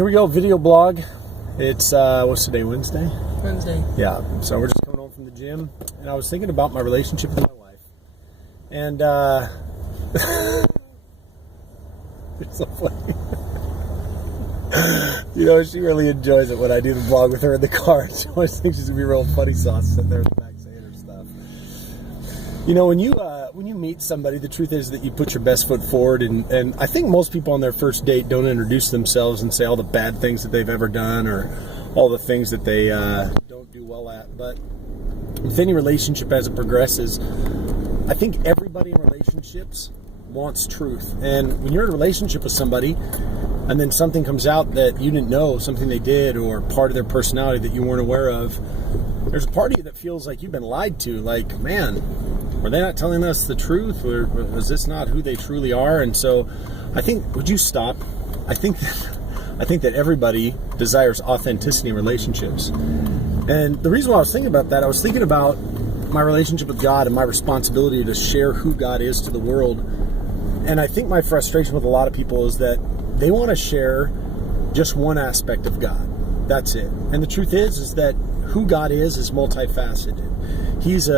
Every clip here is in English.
Here we go, video blog. It's, what's today, Wednesday? Wednesday. Yeah, so we're just coming home from the gym, and I was thinking about my relationship with my wife. And, it's so funny. You know, she really enjoys it when I do the vlog with her in the car. She always thinks she's going to be real funny sauce sitting there in the back saying her stuff. You know, when you meet somebody, the truth is that you put your best foot forward, and I think most people on their first date don't introduce themselves and say all the bad things that they've ever done or all the things that they don't do well at. But with any relationship as it progresses, I think everybody in relationships wants truth. And when you're in a relationship with somebody and then something comes out that you didn't know, something they did or part of their personality that you weren't aware of, there's a part of you that feels like you've been lied to. Like, man, were they not telling us the truth? Or was this not who they truly are? And so I think, would you stop? I think that everybody desires authenticity in relationships. And the reason why I was thinking about that, I was thinking about my relationship with God and my responsibility to share who God is to the world. And I think my frustration with a lot of people is that they want to share just one aspect of God. That's it. And the truth is that who God is multifaceted. He is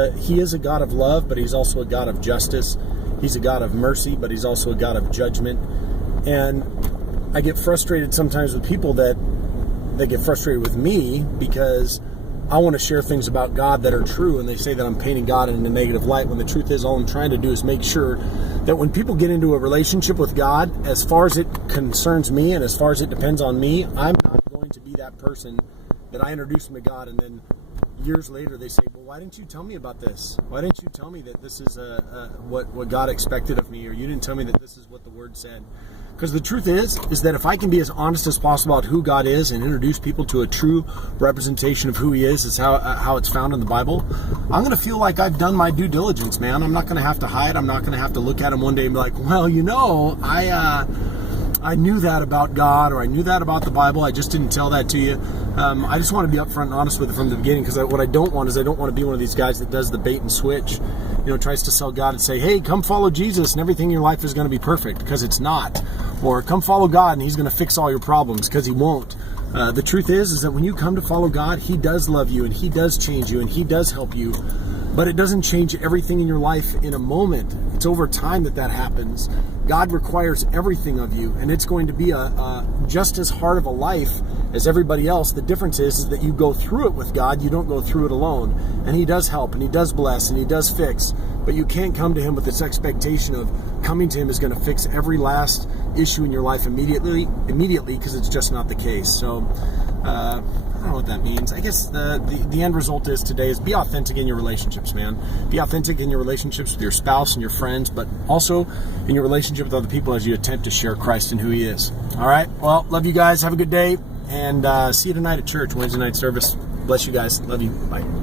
a God of love, but he's also a God of justice. He's a God of mercy, but he's also a God of judgment. And I get frustrated sometimes with people that they get frustrated with me because I want to share things about God that are true, and they say that I'm painting God in a negative light, when the truth is all I'm trying to do is make sure that when people get into a relationship with God, as far as it concerns me and as far as it depends on me, I'm not going to be that person that I introduce them to God, and then years later they say, well, why didn't you tell me about this? Why didn't you tell me that this is what God expected of me, or you didn't tell me that this is what the Word said? Because the truth is that if I can be as honest as possible about who God is and introduce people to a true representation of who he is how it's found in the Bible, I'm going to feel like I've done my due diligence, man. I'm not going to have to hide. I'm not going to have to look at him one day and be like, well, you know, I knew that about God, or I knew that about the Bible. I just didn't tell that to you. I just want to be upfront and honest with it from the beginning, because what I don't want is I don't want to be one of these guys that does the bait and switch, tries to sell God and say, hey, come follow Jesus and everything in your life is going to be perfect, because it's not. Or come follow God and he's going to fix all your problems, because he won't. The truth is that when you come to follow God, he does love you and he does change you and he does help you. But it doesn't change everything in your life in a moment. It's over time that happens. God requires everything of you, and it's going to be a just as hard of a life as everybody else. The difference is that you go through it with God. You don't go through it alone. And he does help, and he does bless, and he does fix. But you can't come to him with this expectation of coming to him is going to fix every last issue in your life immediately, because it's just not the case. So, I don't know what that means. I guess the end result is today is be authentic in your relationships, man. Be authentic in your relationships with your spouse and your friends, but also in your relationship with other people as you attempt to share Christ and who he is. All right. Well, love you guys. Have a good day, and see you tonight at church, Wednesday night service. Bless you guys. Love you. Bye.